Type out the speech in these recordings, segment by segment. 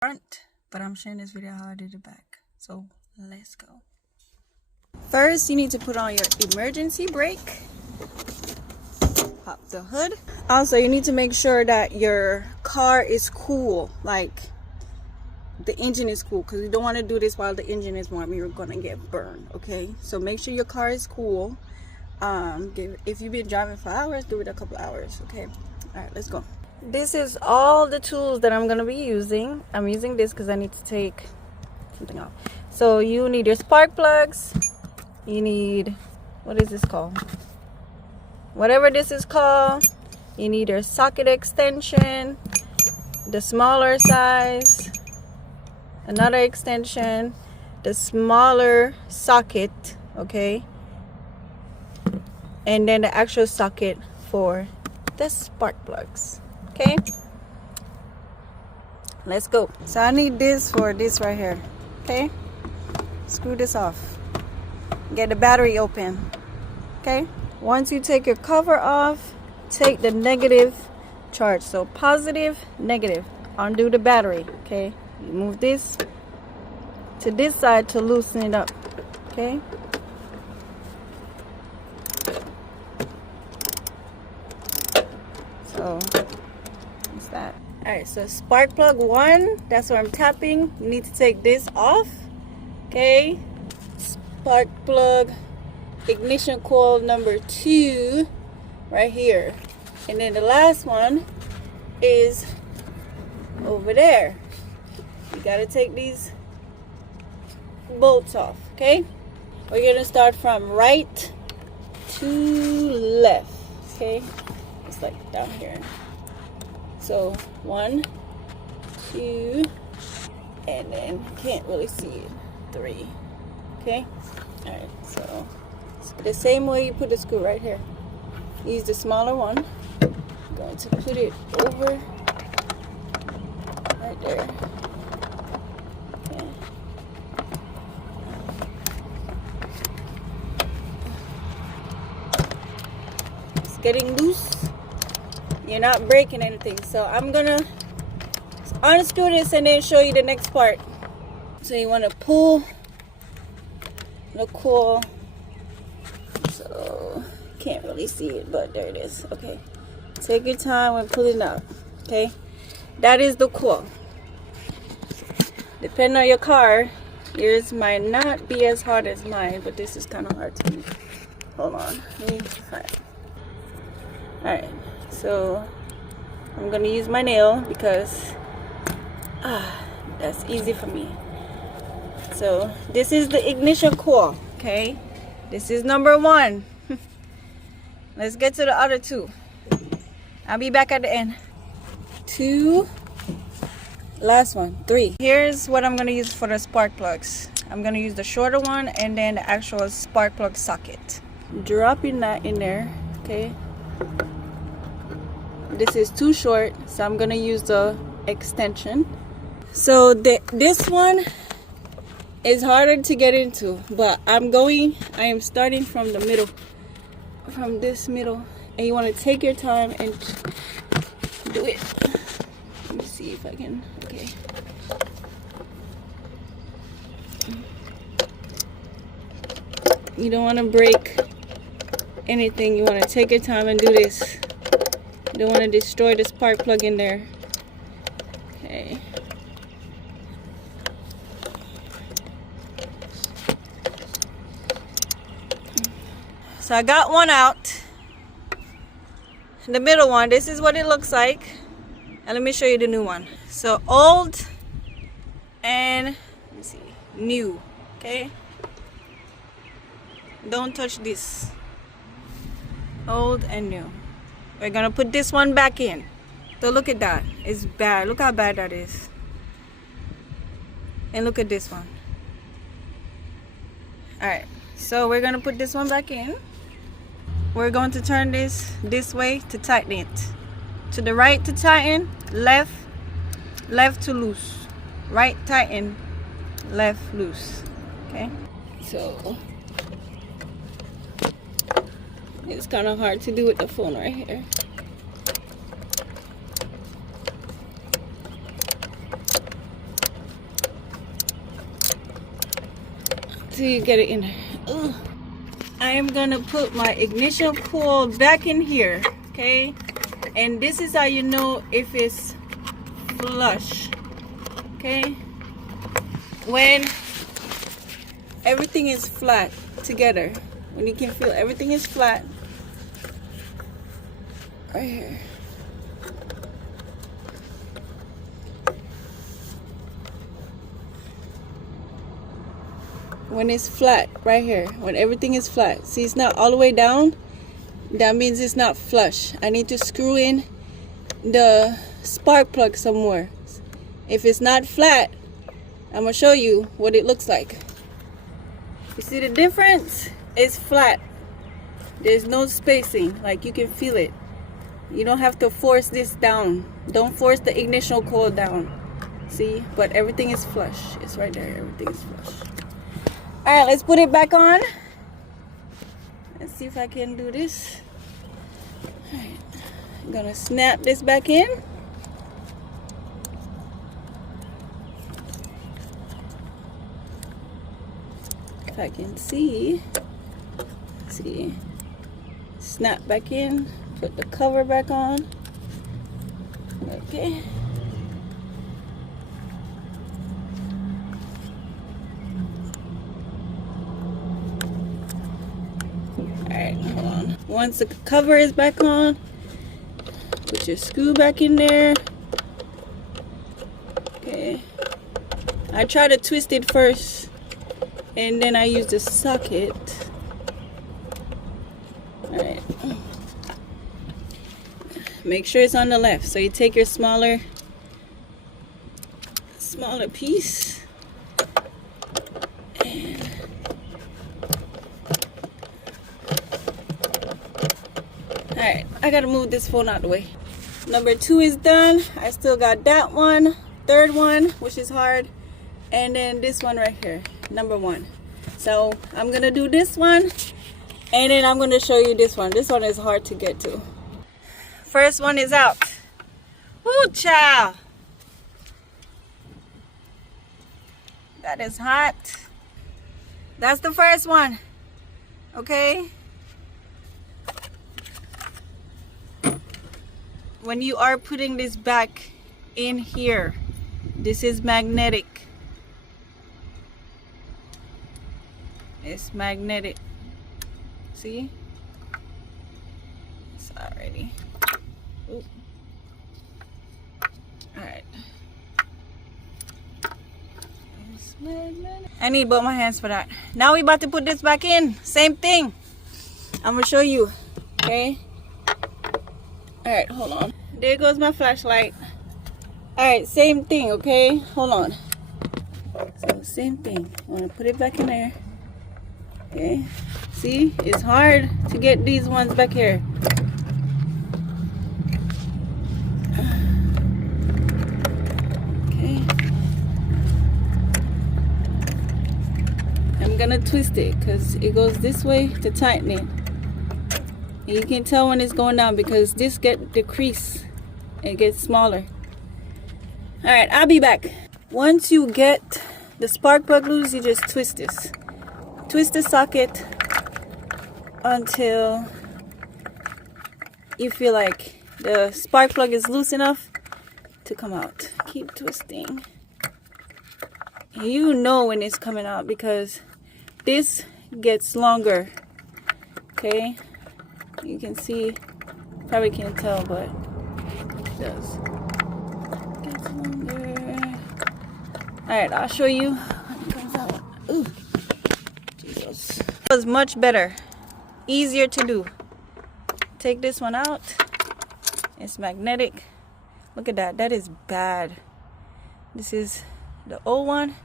front, but I'm sharing this video how I did the back. So let's go. First, you need to put on your emergency brake. Pop the hood. Also, you need to make sure that your car is cool, like the engine is cool, because you don't want to do this while the engine is warm. You're gonna get burned. Okay, so make sure your car is cool. If you've been driving for hours, give it a couple hours. Okay, all right, let's go. This is all the tools that I'm gonna be using. I'm using this because I need to take something off. So you need your spark plugs. You need, what is this called? Whatever this is called. You need your socket extension, the smaller size, another extension, the smaller socket, okay, and then the actual socket for the spark plugs. Okay, let's go. So I need this for this right here. Okay, screw this off, get the battery open. Okay, once you take your cover off, take the negative charge, so positive, negative, undo the battery. Okay, you move this to this side to loosen it up. Okay, so what's that? All right, so spark plug 1, that's where I'm tapping. You need to take this off. Okay, spark plug ignition coil number 2 right here, and then the last one is over there. You gotta take these bolts off. Okay, we're gonna start from right to left. Okay, it's like down here. So 1, 2, and then can't really see it, 3. Okay, all right, so the same way you put the screw right here. Use the smaller one. I'm going to put it over right there. Okay. It's getting loose. You're not breaking anything, so I'm gonna unscrew this and then show you the next part. So you want to pull the coil. So can't really see it, but there it is. Okay, take your time when pulling out. Okay, that is the coil. Depending on your car, yours might not be as hard as mine, but this is kind of hard to do. Hold on, let me find it. All right, so I'm gonna use my nail because that's easy for me. So this is the ignition coil. Okay, this is number 1. Let's get to the other 2. I'll be back at the end. 2, last one, 3. Here's what I'm gonna use for the spark plugs. I'm gonna use the shorter one and then the actual spark plug socket. Dropping that in there. Okay, this is too short, so I'm gonna use the extension. So this one is harder to get into, but I am starting from the middle, from this middle, and you want to take your time and do it. Let me see if I can. Okay, you don't want to break anything. You want to take your time and do this. You don't want to destroy the spark plug in there. Okay, so I got one out. The middle one, this is what it looks like. And let me show you the new one. So old and, let me see, new. Okay, don't touch this. Old and new. We're gonna put this one back in. So look at that, it's bad. Look how bad that is. And look at this one. All right, so we're gonna put this one back in. We're going to turn this way to tighten it. To the right to tighten, left to loose. Right tighten, left loose. Okay, so it's kind of hard to do with the phone right here. so you get it in there. Ugh. I am gonna put my ignition coil back in here, okay? And this is how you know if it's flush, okay? When everything is flat together, when you can feel everything is flat, right here. When it's flat, right here, when everything is flat. See, it's not all the way down. That means it's not flush. I need to screw in the spark plug somewhere. If it's not flat, I'm gonna show you what it looks like. You see the difference? It's flat. There's no spacing, like you can feel it. You don't have to force this down. Don't force the ignition coil down. See, but everything is flush. It's right there, everything is flush. All right, let's put it back on. Let's see if I can do this. All right, I'm gonna snap this back in. If I can see, snap back in, put the cover back on. Okay. Alright, hold on. Once the cover is back on, put your screw back in there. Okay. I try to twist it first, and then I use the socket. Alright. Make sure it's on the left. So you take your smaller piece. Alright, I gotta move this phone out of the way. Number 2 is done. I still got that one. Third one, which is hard. And then this one right here, number 1. So I'm gonna do this one, and then I'm gonna show you this one. This one is hard to get to. First one is out. Woo, child. That is hot. That's the first one. Okay. When you are putting this back in here, this is magnetic. It's magnetic. See? It's already. Ooh. Alright. It's magnetic. I need both my hands for that. Now we about to put this back in. Same thing. I'm gonna show you. Okay? Alright, hold on. There goes my flashlight. Alright, same thing, okay? Hold on. So, same thing. I'm gonna put it back in there. Okay? See? It's hard to get these ones back here. Okay. I'm gonna twist it because it goes this way to tighten it. And you can tell when it's going down because this get the crease. It gets smaller. Alright, I'll be back. Once you get the spark plug loose, you just twist this. Twist the socket until you feel like the spark plug is loose enough to come out. Keep twisting. You know when it's coming out because this gets longer. Okay? You can see, probably can't tell, but it does. Gets longer. Alright, I'll show you when it comes out. Ooh. Jesus. It was much better. Easier to do. Take this one out. It's magnetic. Look at that. That is bad. This is the old one.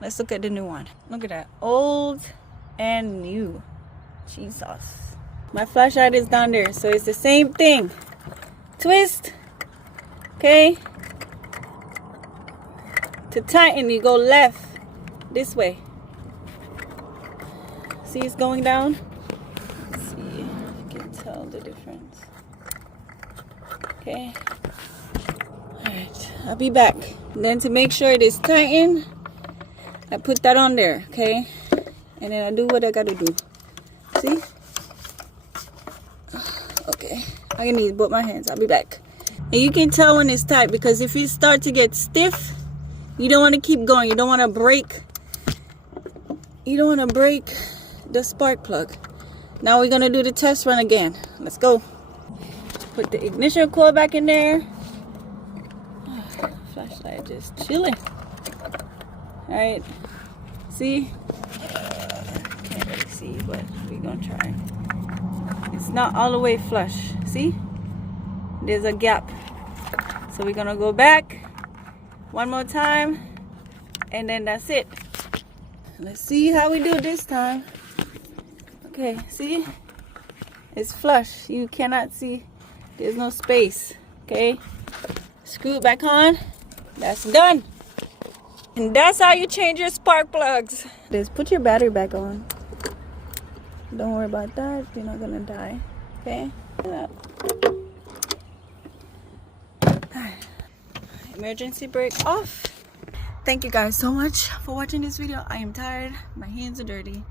Let's look at the new one. Look at that. Old and new. Jesus. My flashlight is down there, so it's the same thing. Twist. Okay. To tighten, you go left. This way. See, it's going down. Let's see if you can tell the difference. Okay. Alright, I'll be back. And then to make sure it is tightened, I put that on there, okay? and then I do what I gotta do. See? Okay, I can use both my hands. I'll be back. And you can tell when it's tight, because if it starts to get stiff, you don't want to keep going. You don't want to break. You don't want to break the spark plug. Now we're gonna do the test run again. Let's go. Put the ignition coil back in there. Flashlight just chilling. All right. See? Can't really see, but we're gonna try. It's not all the way flush. See? There's a gap. So we're gonna go back one more time, and then that's it. Let's see how we do this time. Okay, see? It's flush. You cannot see. There's no space. Okay? Screw it back on. That's done. And that's how you change your spark plugs. Just put your battery back on. Don't worry about that. You're not gonna die. Okay? Emergency brake off. Thank you guys so much for watching this video. I am tired. My hands are dirty.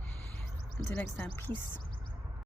Until next time, peace.